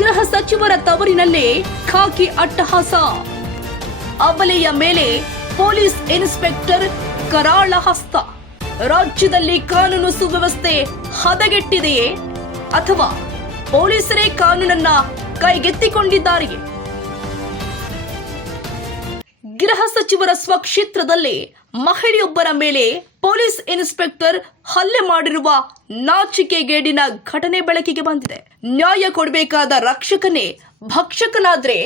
ಗೃಹ ಸಚಿವರ ತವರಿನಲ್ಲೇ ಖಾಕಿ ಅಟ್ಟಹಾಸ. ಅಬಲೆಯ ಮೇಲೆ ಪೊಲೀಸ್ ಇನ್ಸ್ಪೆಕ್ಟರ್ ಕರಾಳ ಹಸ್ತ. ರಾಜ್ಯದಲ್ಲಿ ಕಾನೂನು ಸುವ್ಯವಸ್ಥೆ ಹದಗೆಟ್ಟಿದೆಯೇ ಅಥವಾ ಪೊಲೀಸರೇ ಕಾನೂನನ್ನ ಕೈಗೆತ್ತಿಕೊಂಡಿದ್ದಾರೆಯೇ? ಗೃಹ ಸಚಿವರ ಸ್ವಕ್ಷೇತ್ರದಲ್ಲಿ ಮಹಿಳೆಯೊಬ್ಬರ ಮೇಲೆ ಪೊಲೀಸ್ ಇನ್ಸ್ಪೆಕ್ಟರ್ ಹಲ್ಲೆ ಮಾಡಿರುವ ನಾಚಿಕೆಗೇಡಿನ ಘಟನೆ ಬೆಳಕಿಗೆ ಬಂದಿದೆ. ನ್ಯಾಯ ಕೊಡಬೇಕಾದ ರಕ್ಷಕನೇ ಭಕ್ಷಕನಾದ್ರೆ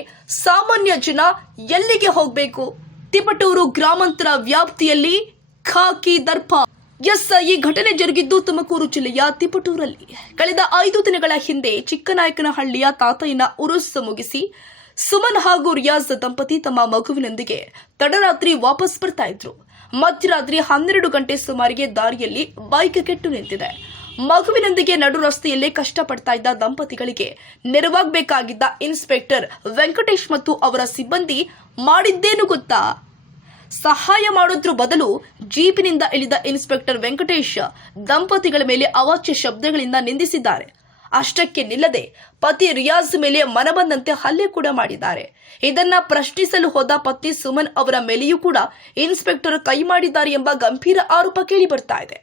ಸಾಮಾನ್ಯ ಜನ ಎಲ್ಲಿಗೆ ಹೋಗಬೇಕು? ತಿಪಟೂರು ಗ್ರಾಮಾಂತರ ವ್ಯಾಪ್ತಿಯಲ್ಲಿ ಖಾಕಿ ದರ್ಪ. ಈ ಘಟನೆ ಜರುಗಿದ್ದು ತುಮಕೂರು ಜಿಲ್ಲೆಯ ತಿಪಟೂರಲ್ಲಿ. ಕಳೆದ 5 ದಿನಗಳ ಹಿಂದೆ ಚಿಕ್ಕನಾಯಕನಹಳ್ಳಿಯ ತಾತಯ್ಯನ ಉರುಸ್ ಮುಗಿಸಿ ಸುಮನ್ ಹಾಗೂ ರಿಯಾಜ್ ದಂಪತಿ ತಮ್ಮ ಮಗುವಿನೊಂದಿಗೆ ತಡರಾತ್ರಿ ವಾಪಸ್ ಬರ್ತಾ ಇದ್ರು. ಮಧ್ಯರಾತ್ರಿ 12 ಗಂಟೆ ಸುಮಾರಿಗೆ ದಾರಿಯಲ್ಲಿ ಬೈಕ್ ಕೆಟ್ಟು ನಿಂತಿದೆ. ಮಗುವಿನೊಂದಿಗೆ ನಡು ರಸ್ತೆಯಲ್ಲೇ ಕಷ್ಟಪಡ್ತಾ ಇದ್ದ ದಂಪತಿಗಳಿಗೆ ನೆರವಾಗಬೇಕಾಗಿದ್ದ ಇನ್ಸ್ಪೆಕ್ಟರ್ ವೆಂಕಟೇಶ್ ಮತ್ತು ಅವರ ಸಿಬ್ಬಂದಿ ಮಾಡಿದ್ದೇನು ಗೊತ್ತಾ? ಸಹಾಯ ಮಾಡೋದ್ರ ಬದಲು ಜೀಪಿನಿಂದ ಇಳಿದ ಇನ್ಸ್ಪೆಕ್ಟರ್ ವೆಂಕಟೇಶ್ ದಂಪತಿಗಳ ಮೇಲೆ ಅವಾಚ್ಯ ಶಬ್ದಗಳಿಂದ ನಿಂದಿಸಿದ್ದಾರೆ. ಅಷ್ಟಕ್ಕೆ ನಿಲ್ಲದೆ ಪತಿ ರಿಯಾಜ್ ಮೇಲೆ ಮನಬಂದಂತೆ ಹಲ್ಲೆ ಕೂಡ ಮಾಡಿದ್ದಾರೆ. ಇದನ್ನ ಪ್ರಶ್ನಿಸಲು ಹೋದ ಪತಿ ಸುಮನ್ ಅವರ ಮೇಲೆಯೂ ಕೂಡ ಇನ್ಸ್ಪೆಕ್ಟರ್ ಕೈ ಮಾಡಿದ್ದಾರೆ ಎಂಬ ಗಂಭೀರ ಆರೋಪ ಕೇಳಿ ಬರ್ತಾ ಇದೆ.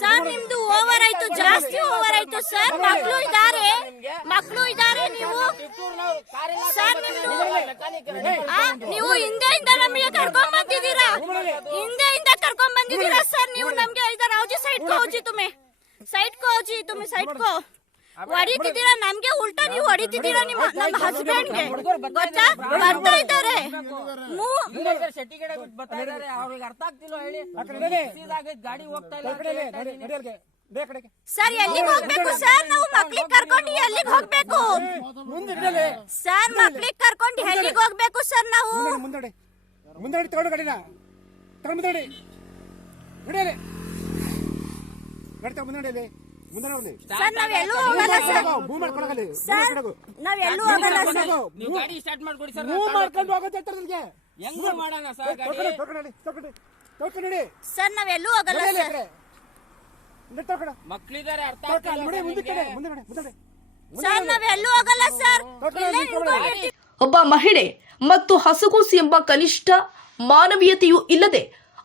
ಸರ್, ನಿಮ್ದು ಓವರ್ ಆಯ್ತು, ಜಾಸ್ತಿ ಓವರ್ ಆಯ್ತು ಸರ್. ಮಕ್ಕಳು ಇದ್ದಾರೆ ನೀವು ಹಿಂದೆಯಿಂದ ನಮಗೆ ಕರ್ಕೊಂಡ್ ಬಂದಿದ್ದೀರಾ ಸರ್. ನೀವು ನಮ್ಗೆ ಸೈಡ್ ಕೋ ಹೊಡಿತಿದ್ದೀರಾ, ನಮ್ಗೆ ಉಲ್ಟಾ ನೀವು ಹೊಡಿತಿದ್ದೀರಾ. ನಮ್ಮ ಹಸ್ಬೆಂಡ್ಗೆ ಗೊತ್ತಾ, ಬರ್ತಾ ಇದ್ದಾರೆ. ಸರ್, ಎಲ್ಲಿಗೆ ಹೋಗ್ಬೇಕು ಸರ್? ನಾವು ಮಕ್ಳಿಗೆ ಕರ್ಕೊಂಡು ಎಲ್ಲಿಗೆ ಹೋಗ್ಬೇಕು ಸರ್? ಮಕ್ಳಿಗೆ ಕರ್ಕೊಂಡು ಎಲ್ಲಿಗೆ ಹೋಗ್ಬೇಕು ಸರ್? ನಾವು ಸರ್, ನಾವೆಲ್ಲೂ ಹೋಗಲ್ಲ ಸರ್. ನಾವೆಲ್ಲೂ ಹೋಗಲ್ಲ ಸರ್. ಗಾಡಿ ಸ್ಟಾರ್ಟ್ ಮಾಡ್ಕೊಡಿ ಸರ್. ಸರ್, ನಾವೆಲ್ಲೂ ಹೋಗಲ್ಲ ಸರ್. ಮಕ್ಕಳಿದ್ದಾರೆ, ಅರ್ಥ ಸರ್, ನಾವೆಲ್ಲೂ ಹೋಗಲ್ಲ ಸರ್. ಒಬ್ಬ ಮಹಿಳೆ ಮತ್ತು ಹಸುಗೂಸು ಎಂಬ ಕನಿಷ್ಠ ಮಾನವೀಯತೆಯೂ ಇಲ್ಲದೆ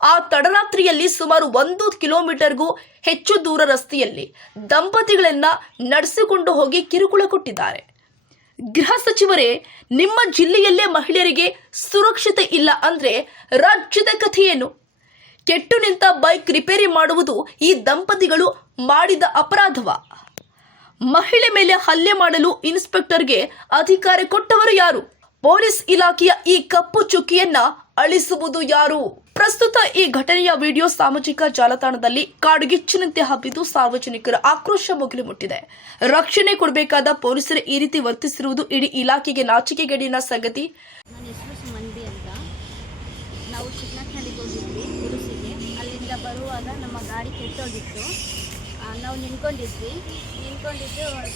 ಆ ತಡರಾತ್ರಿಯಲ್ಲಿ ಸುಮಾರು 1 ಕಿಲೋಮೀಟರ್ಗೂ ಹೆಚ್ಚು ದೂರ ರಸ್ತೆಯಲ್ಲಿ ದಂಪತಿಗಳನ್ನ ನಡೆಸಿಕೊಂಡು ಹೋಗಿ ಕಿರುಕುಳ ಕೊಟ್ಟಿದ್ದಾರೆ. ಗೃಹ ಸಚಿವರೇ, ನಿಮ್ಮ ಜಿಲ್ಲೆಯಲ್ಲೇ ಮಹಿಳೆಯರಿಗೆ ಸುರಕ್ಷತೆ ಇಲ್ಲ ಅಂದ್ರೆ ರಾಜ್ಯದ ಕಥೆಯೇನು? ಕೆಟ್ಟು ನಿಂತ ಬೈಕ್ ರಿಪೇರಿ ಮಾಡುವುದು ಈ ದಂಪತಿಗಳು ಮಾಡಿದ ಅಪರಾಧವ? ಮಹಿಳೆ ಮೇಲೆ ಹಲ್ಲೆ ಮಾಡಲು ಇನ್ಸ್ಪೆಕ್ಟರ್ಗೆ ಅಧಿಕಾರ ಕೊಟ್ಟವರು ಯಾರು? ಪೊಲೀಸ್ ಇಲಾಖೆಯ ಈ ಕಪ್ಪು ಚುಕ್ಕಿಯನ್ನ ಅಳಿಸುವುದು ಯಾರು? ಪ್ರಸ್ತುತ ಈ ಘಟನೆಯ ವಿಡಿಯೋ ಸಾಮಾಜಿಕ ಜಾಲತಾಣದಲ್ಲಿ ಕಾಡುಗಿಚ್ಚಿನಂತೆ ಹಬ್ಬಿದ್ದು ಸಾರ್ವಜನಿಕರ ಆಕ್ರೋಶ ಮುಗಿಲು ಮುಟ್ಟಿದೆ. ರಕ್ಷಣೆ ಕೊಡಬೇಕಾದ ಪೊಲೀಸರು ಈ ರೀತಿ ವರ್ತಿಸಿರುವುದು ಇಡೀ ಇಲಾಖೆಗೆ ನಾಚಿಕೆಗೇಡಿನ ಸಂಗತಿ. ನನ್ನ ಹೆಸರು ಸುಮಂದಿ ಅಂತ. ನಾವು ಚಿಕ್ಕನಹಳ್ಳಿಗೆ ಹೋಗಿದ್ವಿ ಉರುಸಿಗೆ. ಅಲ್ಲಿಂದ ಬರುವಾಗ ನಮ್ಮ ಗಾಡಿ ಕೆಟ್ಟೋಗಿತ್ತು. ನಾವು ನಿಂತ್ಕೊಂಡಿದ್ದು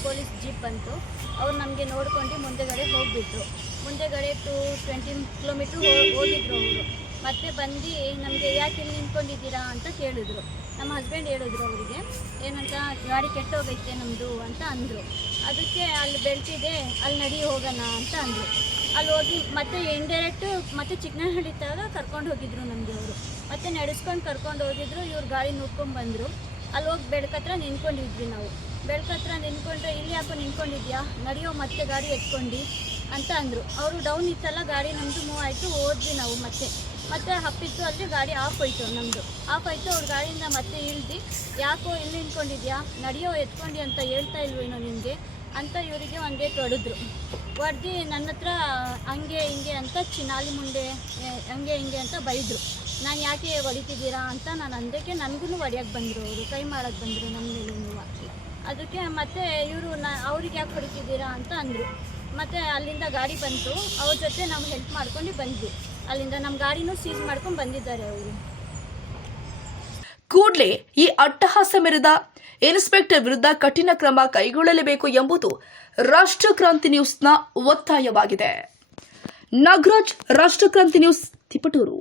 ಪೊಲೀಸ್ ಜೀಪ್ ಬಂತು. ಅವ್ರು ನಮಗೆ ನೋಡ್ಕೊಂಡು ಮುಂದೆಗಡೆ ಹೋಗಿಬಿಟ್ರು. ಮುಂದೆಗಡೆ 20 ಕಿಲೋಮೀಟ್ರ್ ಹೋಗಿದ್ರು ಅವರು. ಮತ್ತೆ ಬಂದು ನಮಗೆ ಯಾಕೆ ಇಲ್ಲಿ ನಿಂತ್ಕೊಂಡಿದ್ದೀರಾ ಅಂತ ಕೇಳಿದ್ರು. ನಮ್ಮ ಹಸ್ಬೆಂಡ್ ಹೇಳಿದ್ರು ಅವರಿಗೆ, ಏನಂತ, ಗಾಡಿ ಕೆಟ್ಟೋಗೈತೆ ನಮ್ಮದು ಅಂತ ಅಂದರು. ಅದಕ್ಕೆ ಅಲ್ಲಿ ಬೆಳ್ತಿದೆ, ಅಲ್ಲಿ ನಡಿ ಹೋಗೋಣ ಅಂತ ಅಂದರು. ಅಲ್ಲಿ ಹೋಗಿ ಮತ್ತೆ ಇಂಡೈರೆಕ್ಟು ಮತ್ತೆ ಚಿಕ್ಕನಹಳ್ಳಿ ತಗ ಕರ್ಕೊಂಡು ಹೋಗಿದ್ರು ನಮಗೆ ಅವರು. ಮತ್ತೆ ನಡೆಸ್ಕೊಂಡು ಕರ್ಕೊಂಡು ಹೋಗಿದ್ರು. ಇವ್ರು ಗಾಡಿ ನುಡ್ಕೊಂಡು ಬಂದರು. ಅಲ್ಲಿ ಹೋಗಿ ಬೆಳಕತ್ರ ನಿಂತ್ಕೊಂಡಿದ್ವಿ ನಾವು. ಬೆಳಕತ್ರ ನಿಂತ್ಕೊಂಡ್ರೆ, ಇಲ್ಲಿ ಯಾಕೋ ನಿಂತ್ಕೊಂಡಿದ್ಯಾ, ನಡೆಯೋ ಮತ್ತೆ ಗಾಡಿ ಎತ್ಕೊಂಡು ಅಂತ ಅಂದರು. ಅವರು ಡೌನ್ ಇತ್ತಲ್ಲ, ಗಾಡಿ ನಮ್ಮದು ಮೂವ್ ಆಯಿತು. ಹೋದ್ವಿ ನಾವು. ಮತ್ತೆ ಹಪ್ಪಿತ್ತು, ಅಲ್ಲಿ ಗಾಡಿ ಆಫ್ ಹೋಯ್ತು. ನಮ್ಮದು ಆಫ್ ಆಯಿತು. ಅವ್ರ ಗಾಡಿಯಿಂದ ಮತ್ತೆ ಇಳ್ದು, ಯಾಕೋ ಇಲ್ಲಿ ನಿಂತ್ಕೊಂಡಿದ್ಯಾ, ನಡೆಯೋ ಎತ್ಕೊಂಡು ಅಂತ ಹೇಳ್ತಾ ಇಲ್ವೇನೋ ನಿನಗೆ ಅಂತ ಇವರಿಗೆ ಒಂದೇ ಹೊಡೆದ್ರು. ಹೊಡೆದು ನನ್ನ ಹತ್ರ ಹಂಗೆ ಹಿಂಗೆ ಅಂತ ಚಿನಾಲಿ ಮುಂಡೆ ಹಂಗೆ ಹಿಂಗೆ ಅಂತ ಬೈದರು. ನಾನು ಯಾಕೆ ಹೊಡಿತಿದ್ದೀರಾ ಅಂತ ನಾನು ಅಂದಕ್ಕೆ ನನಗೂ ಹೊಡಿಯೋಕ್ಕೆ ಬಂದರು. ಅವರು ಕೈ ಮಾಡೋಕ್ಕೆ ಬಂದರು ನನ್ನ ಮೇಲೆ. ಅದಕ್ಕೆ ಮತ್ತೆ ಇವರು ಅವ್ರಿಗೆ ಯಾಕೆ ಹೊಡಿತಿದ್ದೀರಾ ಅಂತ ಅಂದರು. ಮತ್ತು ಅಲ್ಲಿಂದ ಗಾಡಿ ಬಂತು. ಅವ್ರ ಜೊತೆ ನಾವು ಹೆಲ್ಪ್ ಮಾಡ್ಕೊಂಡು ಬಂದ್ವಿ. ಅಲ್ಲಿಂದ ನಮ್ಮ ಗಾಡಿನೂ ಸೀಸ್ ಮಾಡ್ಕೊಂಡು ಬಂದಿದ್ದಾರೆ ಅವರು. ಕೂಡಲೇ ಈ ಅಟ್ಟಹಾಸ ಮೆರೆದ ಇನ್ಸ್ಪೆಕ್ಟರ್ ವಿರುದ್ಧ ಕಠಿಣ ಕ್ರಮ ಕೈಗೊಳ್ಳಲೇಬೇಕು ಎಂಬುದು ರಾಷ್ಟ್ರಕ್ರಾಂತಿ ನ್ಯೂಸ್ನ ಒತ್ತಾಯವಾಗಿದೆ. ನಾಗರಾಜ್, ರಾಷ್ಟ್ರಕ್ರಾಂತಿ ನ್ಯೂಸ್, ತಿಪಟೂರು.